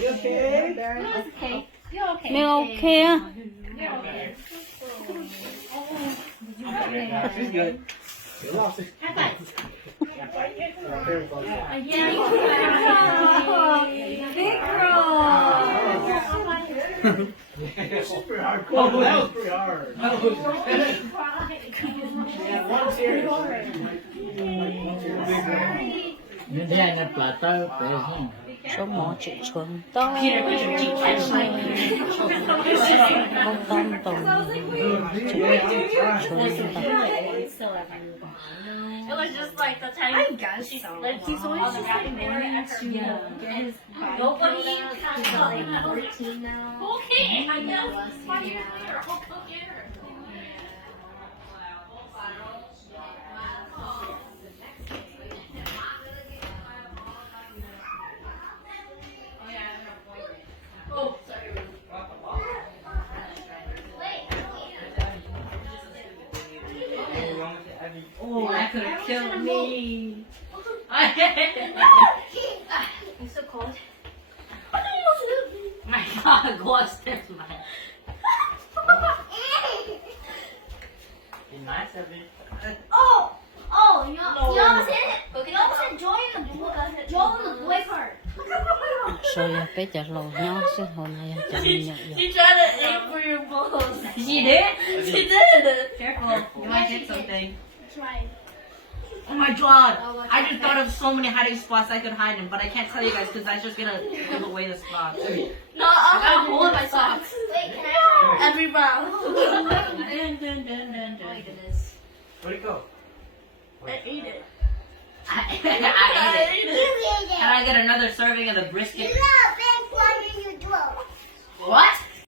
You okay? Okay. You're okay. ไม่โอเคอะ You're okay. She's good. High five. Yeah, you big girl. She's pretty hardcore. Oh, that was pretty hard. Yeah, one's here. Nên thế anh là tao phải không? số mỏ chữ chuẩn to không tâm tùng It was just like the time like he's always just like married to get his nobody comes like 14 now. Okay, I guess 5 years later, I'll go get her. Oh, sorry. Oh, that could have killed me. I'm so cold. My God, go upstairs, man. Be nice of it. You almost hit it. You almost hit Joy in the boy part. rồi là cái chợ lầu nhỏ chứ hồi này chợ nhỏ She tried to aim for your balls. She did? She did. Careful, you might get something. Try. Oh my god! I just thought of so many hiding spots I could hide in, but I can't tell you guys because that's just gonna give away the spots. No, I'll have a hole in my socks. Wait, can I? Every brow. Dun, dun, dun, dun, dun. Oh my goodness. Where'd it go? I ate it. I ate it. Can I get another serving of the brisket? What?